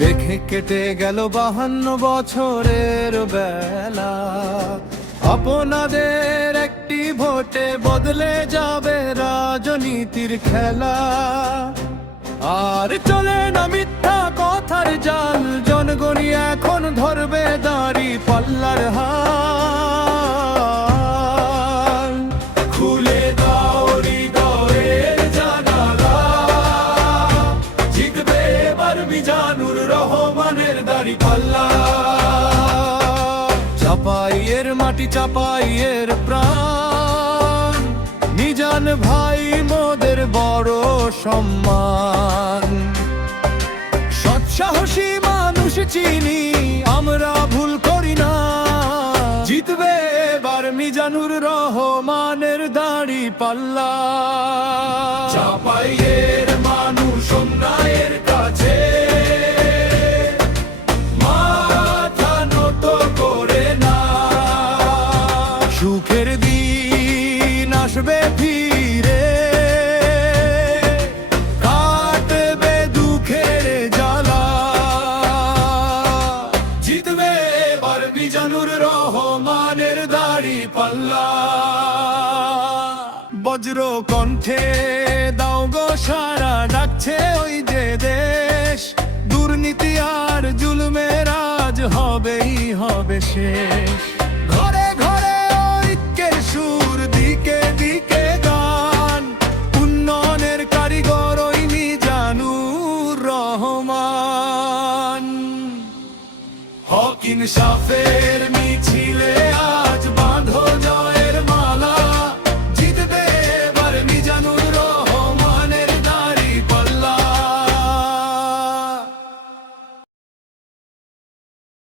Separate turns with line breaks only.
দেখে কেটে গেল বাহান্ন বছরের বেলা। আপনাদের একটি ভোটে বদলে যাবে রাজনীতির খেলা। আর চলে না মিথ্যা কথার জাল, জনগণই এখন ধরবে দাঁড়ি পাল্লার হাল। পাল্লা। চাপাইয়ের মাটি চাপাইয়ের প্রাণ। মিজান ভাই মোদের বড় সম্মান। সৎসাহসী মানুষ চিনি, আমরা ভুল করি না। জিতবে এবার মিজানুর রহমানের দাড়ি পাল্লা। চাপাইয়ের মানুষ সুখের দিন আসবে ফিরে। কাটবে দুঃখের জ্বালা। জিতবে এবার মিজানুর রহমানের দাড়ি পাল্লা। বজ্র কণ্ঠে দাও গো সারা, ডাকছে ওই যে দেশ। দুর্নীতি আর জুলমের আজ হবেই, হবে শেষ। ঘরে ঘরে রহমান হকিন সাফের মিছিলে